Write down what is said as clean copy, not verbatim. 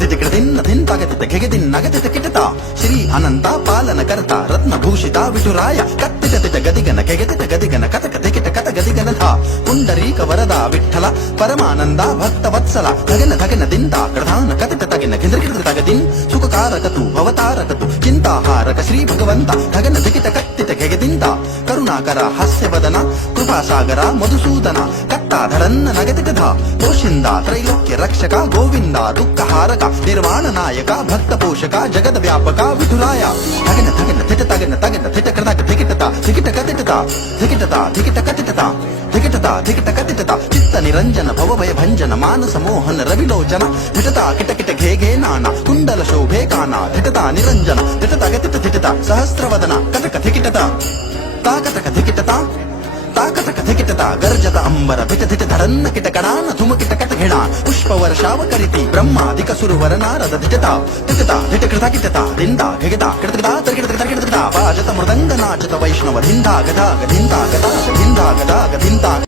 ಧಿಟಿಕಿಟ ದಿನ್ನ ಧಿಂತಾಗತಿತ ಘೆಗೆದಿನ್ ನಗತಿತ ಕಿಟತ ಶ್ರೀ ಅನಂತ ಪಾಲನ ಕರ್ತ ರತ್ನಭೂಷಿತ ವಿಠುರಾಯ ಕತ್ತಿಟ ತಿಟ ಗದಿಗನ ಘೆಗೆತಿಟ ಗದಿಗನ ಕತಕ ಧಿಕಿಟ ಕತ ಗದಿಗನ ಧ ಪುಂಡರೀಕ ವರದ ವಿಠಲ ಪರಮಾನಂದ ಭಕ್ತ ವತ್ಸಲ ಧಗನ ಧಗನ ದಿಂತ ಕಡಧಾನ ಕತಿಟ ತಗಿನ ಗಿಂದ್ರಗಿಂದ್ರ ತಗದಿನ್ ಸುಖಕಾರಕತು ಭವತಾರಕತು ಚಿಂತಾಹಾರಕ ಶ್ರೀ ಭಗವಂತ ಧಗನ ಧಿಕಿಟ ಕತ್ತಿಟ ಘೆಗೆದಿಂತ ಕರುಣಾಕರ ಹಾಸ್ಯವದನ ಕೃಪಾಸಾಗರ ಮಧುಸೂದನ ಕಟ್ಟಾಧರನ್ನ ನಗತಿಕಧ ಪೋಷಿಂದ ತ್ರೈಲೋಕ್ಯ ರಕ್ಷಕ ಗೋವಿಂದ ದುಃಖಹಾರಕ ನಿರ್ವಾಣ ನಾಯಕ ಭಕ್ತ ಪೋಷಕ ಜಗದ ವ್ಯಾಪಕ ವಿಠುರಾಯ ಧಗನ ಧಗನ ಧಿಟ ತಗನ ತಗನ ಧಿಟ ಕಡದಾಗ ಧಿಕಿಟತ ಧಿಕಿಟ ಕತಿಟತ ಧಿಕಿಟತ ಧಿಕಿಟ ಕತಿಟತ ಧಿಕಿಟತ ಧಿಕಿಟ ಕತಿಟತ ಚಿತ್ತ ನಿರಂಜನ ಭವಭಯ ಭಂಜನ ಮಾನಸ ಮೋಹನ ರವಿಲೋಚನ ಧಿಟತ ಕಿಟ ಕಿಟ ಘೇ ಘೇ ನಾನ ಕುಂಡಲ ಶೋಭೆ ಕಾನ ಧಿಟತ ನಿರಂಜನ ಧಿಟತ ಗತಿಟ ಧಿಟತ ಸಹಸ್ರವದನ ಕಟಕ ಧಿಕಿಟತ ತಾಕಟಕ ಧಿಕಿಟತ ತಾಕಟಕ ಧಿಕಿಟತ ಗರ್ಜತ ಅಂಬರ ಧಿಟ ಧಿಟ ಧರನ್ನ ಕಿಟ ಕಡಾನ ಧುಮಕಿಟ ಕಟ ಘಿಣ ಪುಷ್ಪ ವರ್ಷಾವ ಕರಿತಿ ಬ್ರಹ್ಮಾದಿಕ ಸುರವರ ನಾರದ ಧಿಟತ ಧಿಟತ ಧಿಟ ಕೃತ ಕಿಟತ ದಿಂದ ಘೆಗೆತ ಕಿಟತಗದ ತರ್ಕಿಟತ ತರ್ಕಿಟತ ಪಾಜತ ಮೃದಂಗ ನಾಚತ ವೈಷ್ಣವ ಧಿಂದ ಗದ ಗಧಿಂದ ಗದ ಗಧಿಂದ ಗದ ಗಧಿಂದ